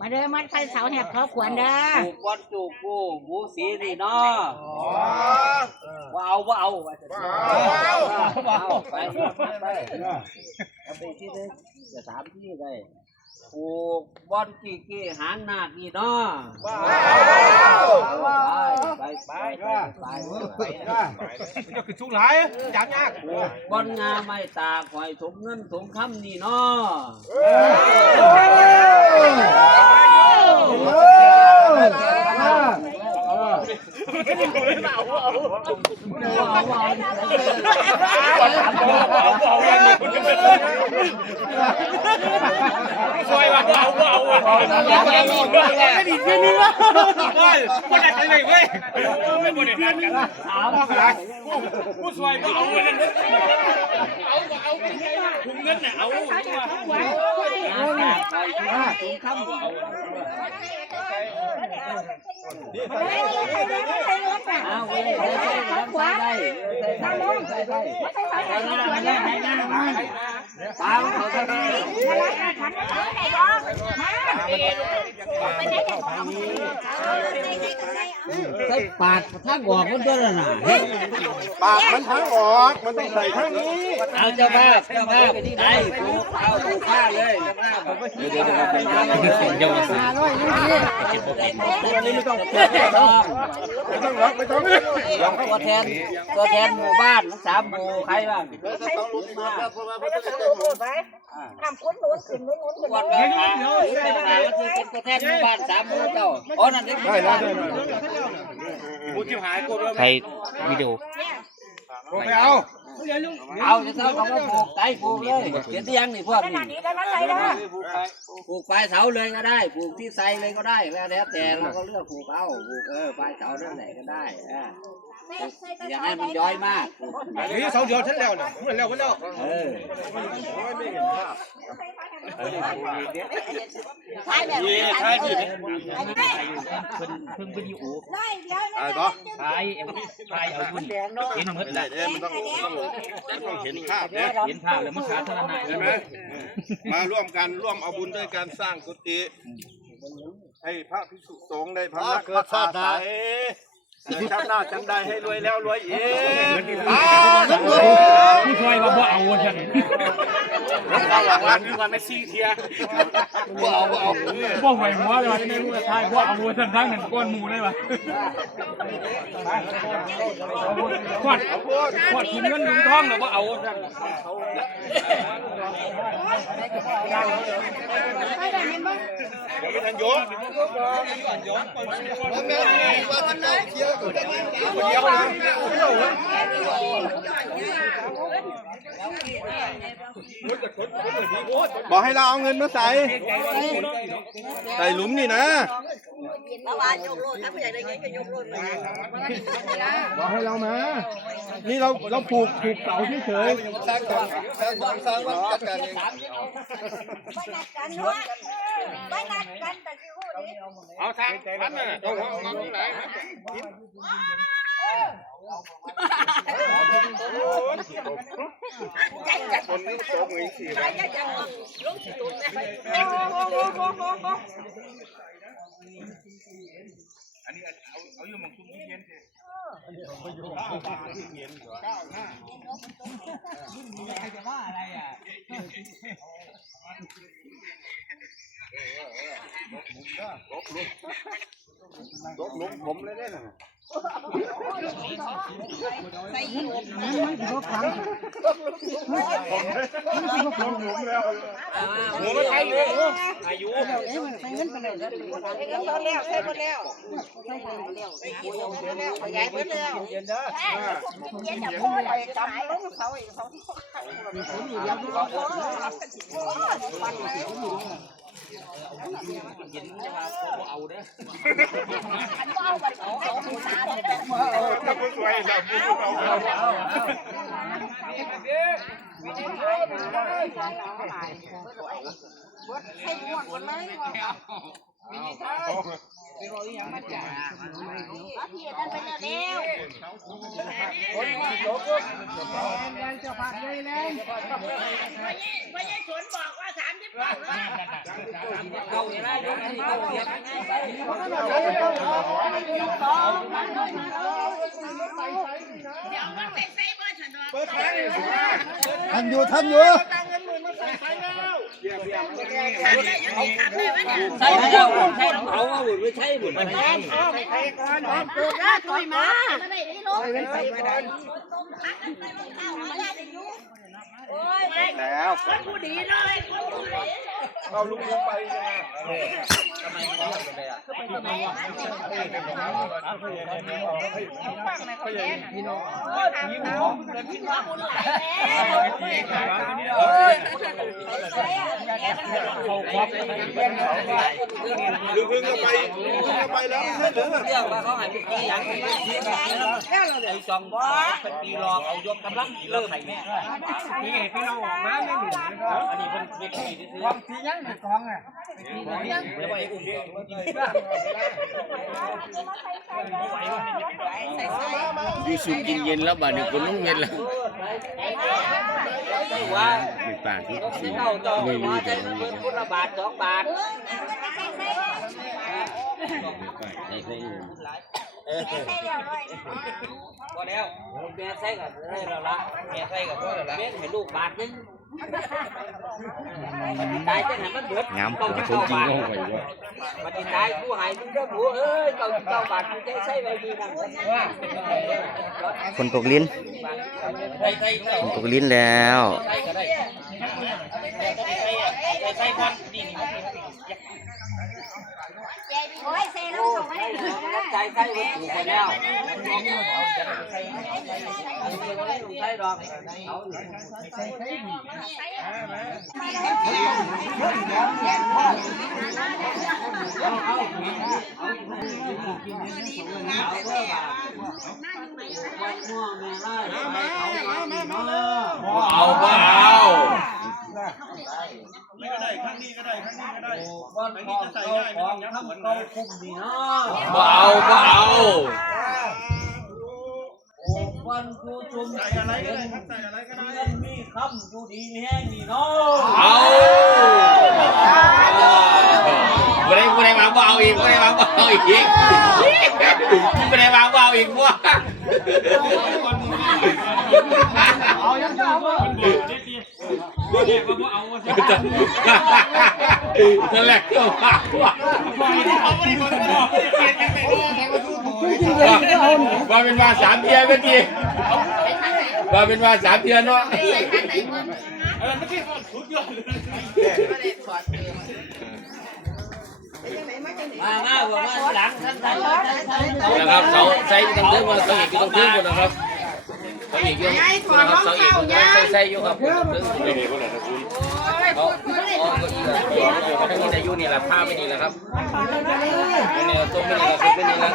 มาเด้อมัดไข่เสาแหบเขาขวนเด้อจูบวันจูบกูหมูสีนี่เนาะว่าเอาไปเอาไปที่นึงจะถามที่ได้ผูกบอลกี่หางนาคนี่เนาะไปก็คือชุกหลายจับยากบอลงาไม่ตาคอยสมเงินสมคำนี่เนาะซอยว่าเอาไม่ดีเพื่อนนี่วะคนไหนกันเลยเว้ยไม่บริการกันผู้ซอยก็เอาเงินเอาถุงเงินน่ะเอาใส่ปากทางออกมันด้วยนะปากมันทางออกมันต้องใส่ทางนี้เอาเจ้าภาพได้เอาถูกผ้าเลยเดี๋ยวไม่ต้องตัวแทนหมู่บ้าน3 หมู่ใครบ้างทำคุ้นหนุนขึ้นหนุนขึ้นวันนี้เป็นตัวแทนหมู่บ้าน3 หมู่เจ้าอ๋อนั่นได้กูจิ้มหายกูใครวิดีโอไม่เอาจะเท่ากับว่าผูกไก่ผูกเลยเห็นที่ยังนี่พวกนี้ผูกปลายเสาเลยก็ได้ผูกที่ไซเลยก็ได้แล้วแต่เราก็เลือกผูกเอาผูกปลายเสาเรื่องไหนก็ได้อย่างนั้นมันย้อยมากนี่เสาเดียวฉันแล้วนะมันแล้วใช่แบบนี้ใช่ดิเพิ่งวิดีโออะไรต่อถ่ายเอาบุญเห็นหมดเลยมันต้องเห็นภาพเนี่ยเห็นภาพแล้วมันสาธารณะใช่ไหมมาร่วมเอาบุญด้วยการสร้างกุฏิให้พระภิกษุสงฆ์ได้พำนักรักษาใช้ชาติหน้าจังใดให้รวยแล้วรวยอีกผู้ช่วยมาบ่เอาฉันหลังวันนี้วันไม่ซีเทียบ่ไหวหัวเลยว่าไม่รู้จะทายบ่เอาฉันทั้งนั้นก้อนหมูเลยวะกวดกินเงินลุงทองแล้วบ่เอาฉันโยนบอกให้เราเอาเงินมาใส่หลุมนี่นะบอกให้เรามานี่เราผูกเสาเฉยๆสร้างวัดจัดการเองไม่นัดกันแต่คือพูดนี้เอาทางพันน่ะต้องเอาตรงไหนคนนี้โตมือสี่อันนี้เอาอยู่หมองซุ้มที่เย็นสิก้าวหน้าจะว่าอะไรอ่ะลบลุมผมเลยเนี่ยใส่หยุดมันก็ฟังหัวมันไทยเลยอายุใส่เงินไปเลยใส่เงินตอนแล้วใส่หมดแล้วขยายไปแล้วเย็นเด้อเย็นอย่าพูดไปจำลงเสาอีก2 ที่มีคนอยู่เดียวก็เห็นจะมาเอาเด้ออันก็เอาแบบเอาสาเลยแบบถ้าผู้ช่วยแบบผู้เอาให้หมดคนเลยพี่นั่นไปเร็วเจ้าผัดเลยเลยไม่ใช่สวนบอกว่า30 บาท เข้านี่นะยกที่เข้าเทียบ ทันอยู่ทันอยู่ ใช่แล้วใช่เขาเอาบุญไม่ใช่บุญ แล้วเอาลุงไปยังไง ลุงพึ่งก็ไปแล้วไม่เหลือ เรื่องว่าเขาให้ไปกี่อย่างไอ้จองบ่เป็นปีรองเอายกกำลังเริ่มแม่ นี่ไงพี่น้องออกมาไม่หนีอันนี้มันเป็นปีที่ซื้อความที่ยังเป็นกองอ่ะแล้วไปอุ้มอยู่สุกกินเย็นแล้วบ้านนี้คนลุงเย็นแล้ว ว่า ไม่ป่าที่ เข้าจองมาได้เพิ่มคนละบาท2 บาท ก็แล้วแม่ใส่กับได้แล้วละแม่ใส่กับพ่อแล้วละแม่ให้ลูกบาทนึงตายจะหันมันเบิด งามกว่าคนจริงก็ไปว่า มันตายผู้หายมึงก็หมูเอ้ย9 บาทมึงใส่ไว้ดีนั่น คนตกลิ้นคนตกลิ้นแล้ว ใส่บอลดี โอ้ยใส่ลงส่งไม่ได้ใส่ไว้ถูกไปแล้วใส่ดอกเอาเอาก็เอา นี่ก็ได้ข้างนี้ก็ได้ข้างนี้ก็ได้ บ้านของเก่าของทำเก่าคุ้มดีเนาะ เอาก็เอา วันผู้ชม ใส่อะไรก็ได้ครับใส่อะไรก็ได้ เงินมีคำอยู่ดีมีแห้งดีเนาะ เอาไม่ได้วางเบาอีกไม่ได้วางเบาอีกไม่ได้วางเบาอีกว่า เอายังจะเอาคนเดียวนิดเดียวก็แค่ว่าเอาซะ นั่นแหละก็ว่าว่าเป็นว่า3 เทียนเป็นทีว่าเป็นว่า3 เทียนเนาะ มาบอกว่าหลังท่านใส่ นะครับเสาใส่ต้องถึงว่าเสาอีกต้องถึงหมดนะครับเสาอีกนะครับเสาอีกใส่อยู่ครับไม่มีคนไหนนะคุณเขาทั้งนี้จะอยู่นี่แหละผ้าไม่ดีแล้วครับนี่ต้มไม่ดีแล้วซุปไม่ดีแล้ว